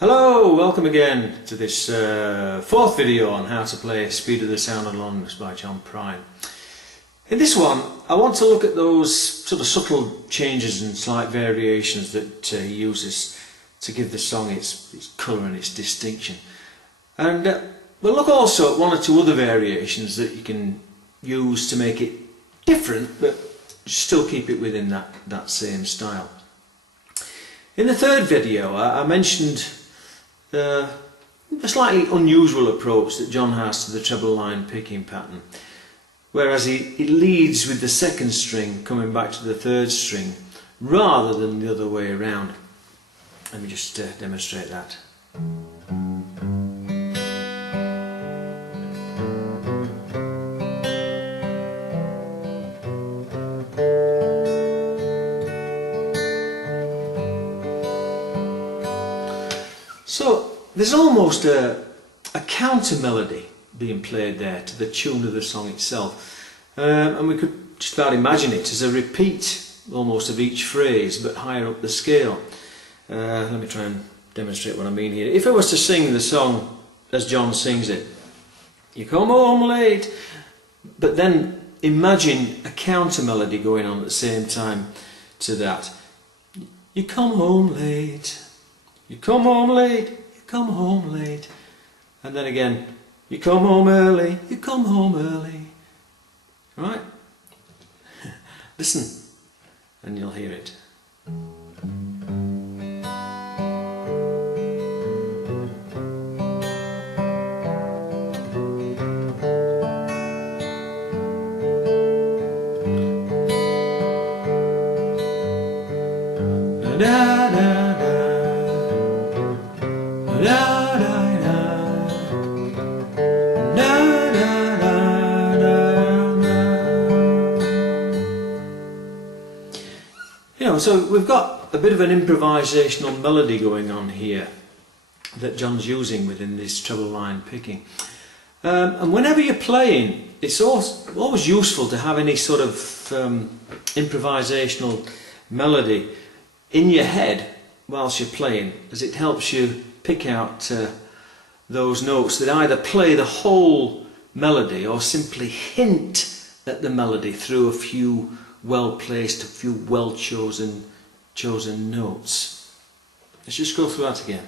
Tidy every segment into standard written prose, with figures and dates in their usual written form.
Hello, welcome again to this fourth video on how to play Speed of the Sound and Longness by John Prine. In this one I want to look at those sort of subtle changes and slight variations that he uses to give the song its colour and its distinction. And we'll look also at one or two other variations that you can use to make it different but still keep it within that same style. In the third video I mentioned a slightly unusual approach that John has to the treble line picking pattern, whereas he leads with the second string coming back to the third string rather than the other way around. Let me just demonstrate that. So there's almost a counter melody being played there to the tune of the song itself, and we could just about imagine it as a repeat almost of each phrase but higher up the scale. Let me try and demonstrate what I mean here. If I was to sing the song as John sings it, you come home late, but then imagine a counter melody going on at the same time to that. You come home late, you come home late, you come home late, and then again, you come home early, you come home early. Right? Listen, and you'll hear it. Da, da, da. Da, da, da. Da, da, da, da. So we've got a bit of an improvisational melody going on here that John's using within this treble line picking. And whenever you're playing, it's always useful to have any sort of improvisational melody in your head whilst you're playing, as it helps you pick out those notes that either play the whole melody or simply hint at the melody through a few well-placed, a few well-chosen notes. Let's just go through that again.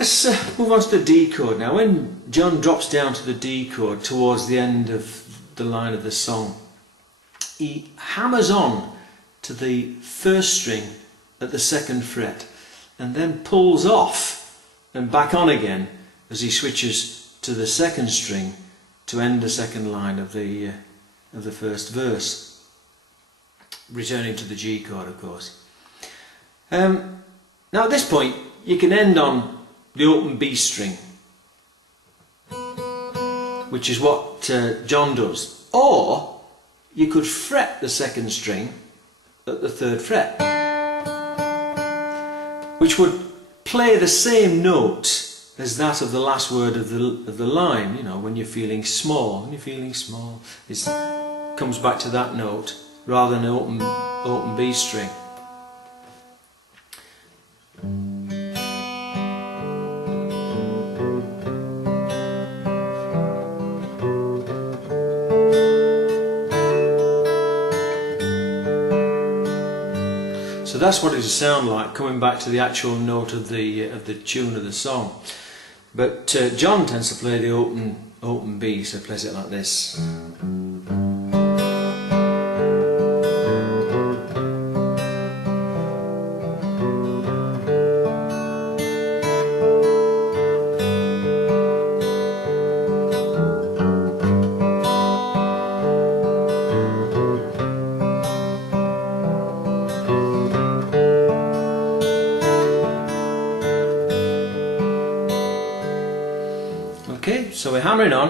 Let's move on to the D chord now. When John drops down to the D chord towards the end of the line of the song, he hammers on to the first string at the second fret and then pulls off and back on again as he switches to the second string to end the second line of the first verse, returning to the G chord, of course. Now at this point you can end on the open B string, which is what John does, or you could fret the second string at the third fret, which would play the same note as that of the last word of the line. You know, when you're feeling small, it comes back to that note rather than an open B string. So that's what it would sound like coming back to the actual note of the tune of the song. But John tends to play the open B, so he plays it like this. hammering on.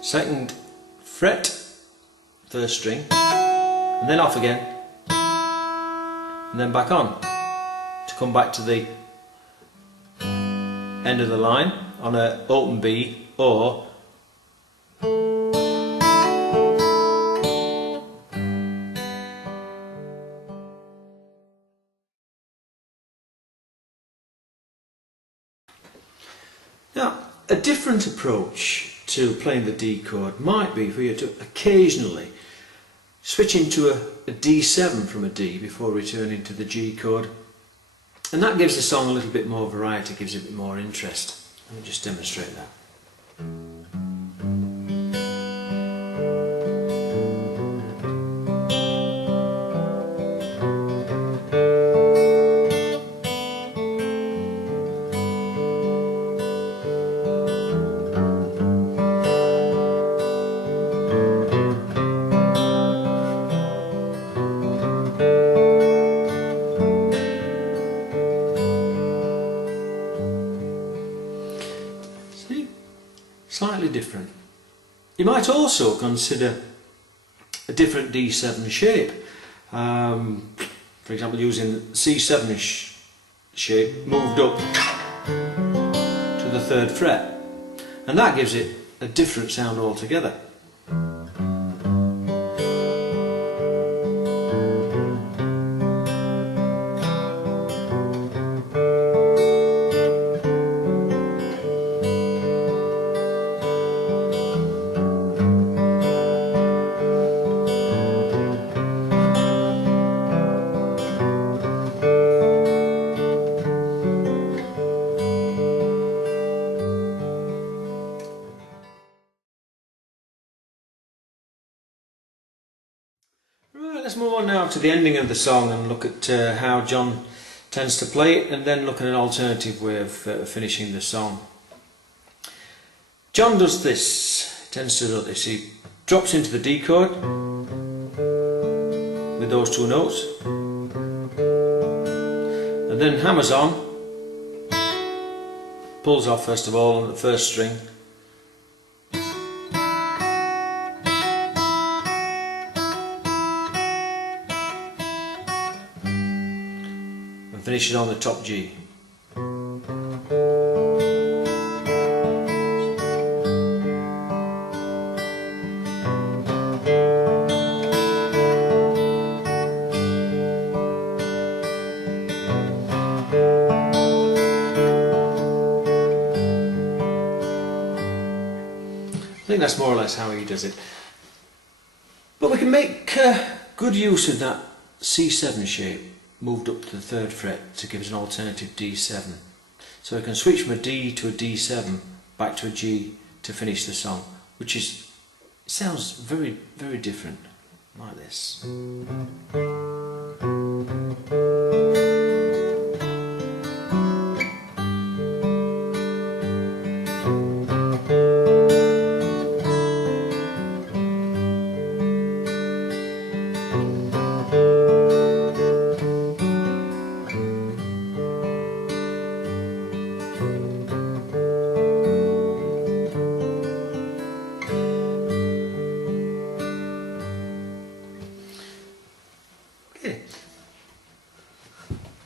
Second fret, first string, and then off again, and then back on to come back to the end of the line on an open B, or now a different approach to playing the D chord might be for you to occasionally switch into a D7 from a D before returning to the G chord, and that gives the song a little bit more variety, gives it a bit more interest. Let me just demonstrate that. Slightly different. You might also consider a different D7 shape. For example, using the C7 shape moved up to the 3rd fret, and that gives it a different sound altogether. Right, let's move on now to the ending of the song and look at how John tends to play it, and then look at an alternative way of finishing the song. John does this, tends to do this. He drops into the D chord with those 2 notes, and then hammers on, pulls off first of all on the 1st string, and finishes on the top G. I think that's more or less how he does it. But we can make good use of that C7 shape moved up to the 3rd fret to give us an alternative D7. So we can switch from a D to a D7 back to a G to finish the song, which sounds very, very different, like this.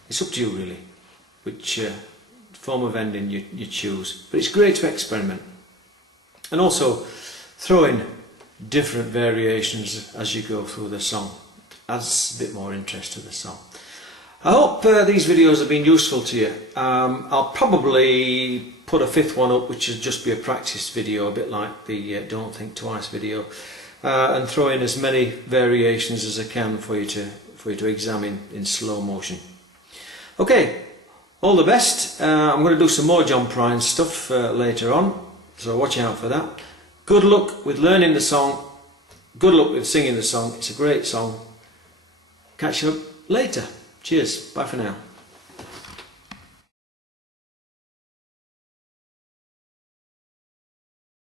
It's up to you really, which form of ending you choose, but it's great to experiment and also throw in different variations as you go through the song. Adds a bit more interest to the song. I hope these videos have been useful to you. I'll probably put a 5th one up, which will just be a practice video, a bit like the Don't Think Twice video, and throw in as many variations as I can for you to examine in slow motion. Okay, all the best. I'm going to do some more John Prine stuff later on, so watch out for that. Good luck with learning the song, good luck with singing the song. It's a great song. Catch you up later. Cheers, bye for now.